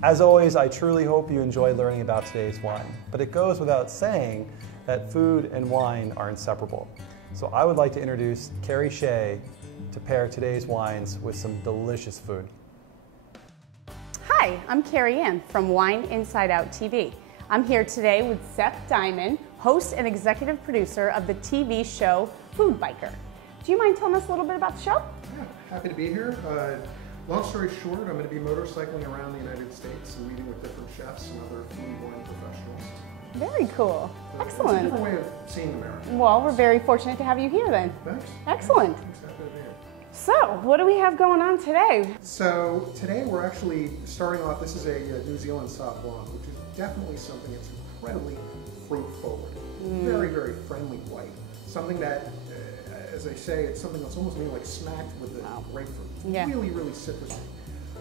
As always, I truly hope you enjoyed learning about today's wine, but it goes without saying that food and wine are inseparable. So I would like to introduce Keri Shea to pair today's wines with some delicious food. Hi, I'm Keri Ann from Wine Inside Out TV. I'm here today with Seth Diamond, host and executive producer of the TV show Food Biker. Do you mind telling us a little bit about the show? Yeah, happy to be here. Long story short, I'm going to be motorcycling around the United States and meeting with different chefs and other food and wine professionals. Very cool. So excellent. It's a different way of seeing America. Well, we're very fortunate to have you here then. Thanks. Excellent. Thanks. Happy to be here. So, what do we have going on today? So today we're actually starting off, this is a New Zealand Sauv Blanc, which is definitely something that's incredibly fruit forward. Very, very friendly white. Something that, as I say, it's something that's almost maybe like smacked with the grapefruit. Yeah. Really, really citrusy.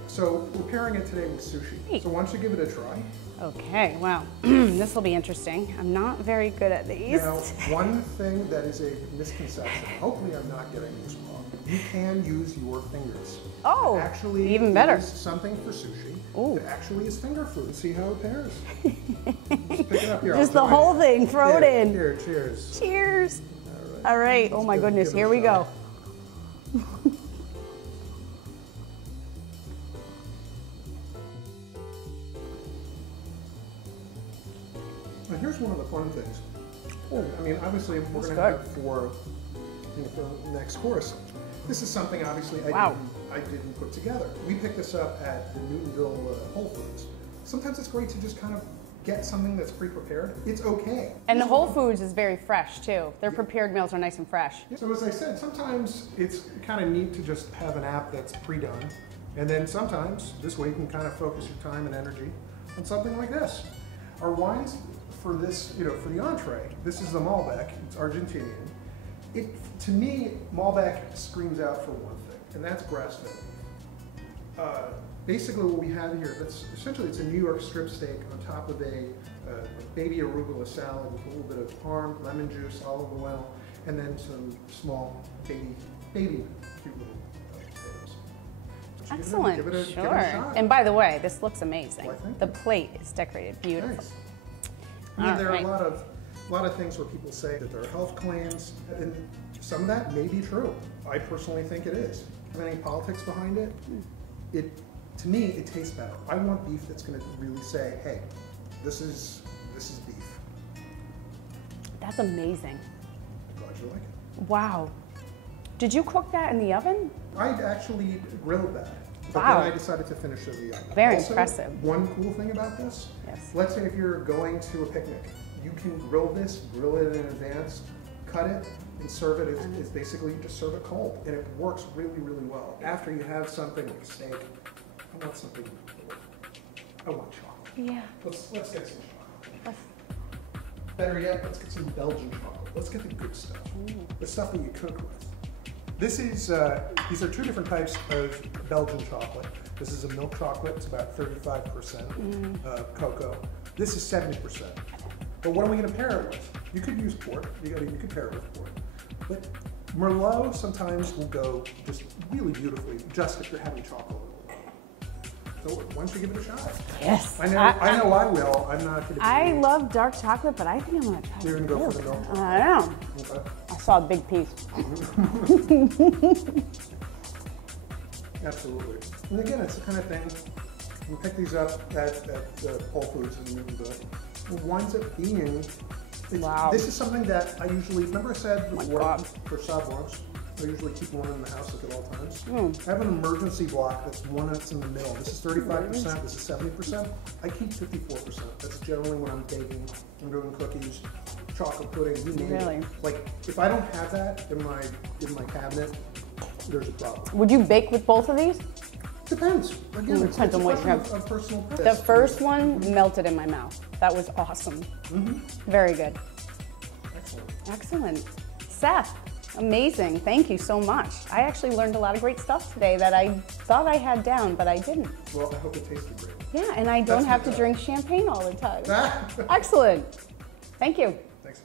So we're pairing it today with sushi. Hey. So why don't you give it a try? Okay, wow. This will be interesting. I'm not very good at these. Now, one thing that is a misconception, hopefully I'm not getting this wrong, you can use your fingers. Oh, actually even better. Use something for sushi. Ooh. It actually is finger food. See how it pairs. Just pick it up here. Just the whole thing, throw it in. Here, cheers. Cheers. All right. Oh my goodness, here we go. Now, here's one of the fun things. I mean, obviously, we're going to have for the next course. This is something, obviously, I didn't put together. We picked this up at the Newtonville Whole Foods. Sometimes it's great to just kind of get something that's pre-prepared. It's okay. And the Whole Foods is very fresh, too. Their prepared meals are nice and fresh. So as I said, sometimes it's kind of neat to just have an app that's pre-done. And then sometimes, this way you can kind of focus your time and energy on something like this. Our wines for this, for the entree, this is the Malbec. It's Argentinian. To me, Malbec screams out for one thing, and that's grass-fed. Basically, what we have here, it's a New York strip steak on top of a baby arugula salad with a little bit of parm, lemon juice, olive oil, and then some small baby cute little potatoes. Excellent. Give it a sure. shot. And by the way, this looks amazing. Well, thank the you. plate is decorated beautiful. Nice. There are a lot of things where people say that there are health claims, and some of that may be true. I personally think it is. If there's any politics behind it, to me, it tastes better. I want beef that's going to really say, hey, this is beef. That's amazing. I'm glad you like it. Wow. Did you cook that in the oven? I actually grilled that. But Wow. then I decided to finish it in the oven. Very Also, impressive. One cool thing about this, Yes. let's say if you're going to a picnic, you can grill it in advance, cut it, and serve it. It's basically you just serve it cold, and it works really, really well. After you have something like steak, I want something. I want chocolate. Yeah. Let's get some chocolate. Better yet, let's get some Belgian chocolate. Let's get the good stuff, the stuff that you cook with. These are two different types of Belgian chocolate. This is a milk chocolate. It's about 35% cocoa. This is 70%. But what are we going to pair it with? You could use port. You could pair it with port. But Merlot sometimes will go just really beautifully, just if you're having chocolate. So why don't you give it a shot? Yes. I know I will. I'm not going to. I love dark chocolate, but I think I'm going to try. You're going to go for the milk chocolate. I know. Okay. I saw a big piece. Absolutely. And again, it's the kind of thing, you pick these up at Whole Foods in Newtonville. It winds up being, this is something that I usually, remember I said before, for Sauv Blancs, I usually keep one in the house at all times. I have an emergency block that's one that's in the middle. This is 35%, this is 70%. I keep 54%. That's generally when I'm baking, I'm doing cookies, chocolate pudding, you name it. Like, if I don't have that in my cabinet, there's a problem. Would you bake with both of these? Depends. Again, it's a question of personal preference. The first one melted in my mouth. That was awesome. Very good. Excellent. Excellent. Seth, amazing. Thank you so much. I actually learned a lot of great stuff today that I thought I had down, but I didn't. Well, I hope it tasted great. Yeah, and I don't have to drink champagne all the time. Excellent. Thank you. Thanks.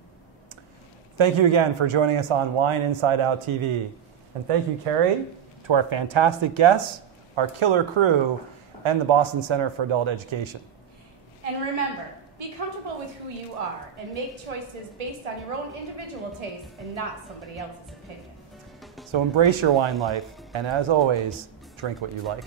Thank you again for joining us on Wine Inside Out TV. And thank you, Keri, to our fantastic guests, our killer crew, and the Boston Center for Adult Education. And remember, be comfortable with who you are and make choices based on your own individual taste and not somebody else's opinion. So embrace your wine life, and as always, drink what you like.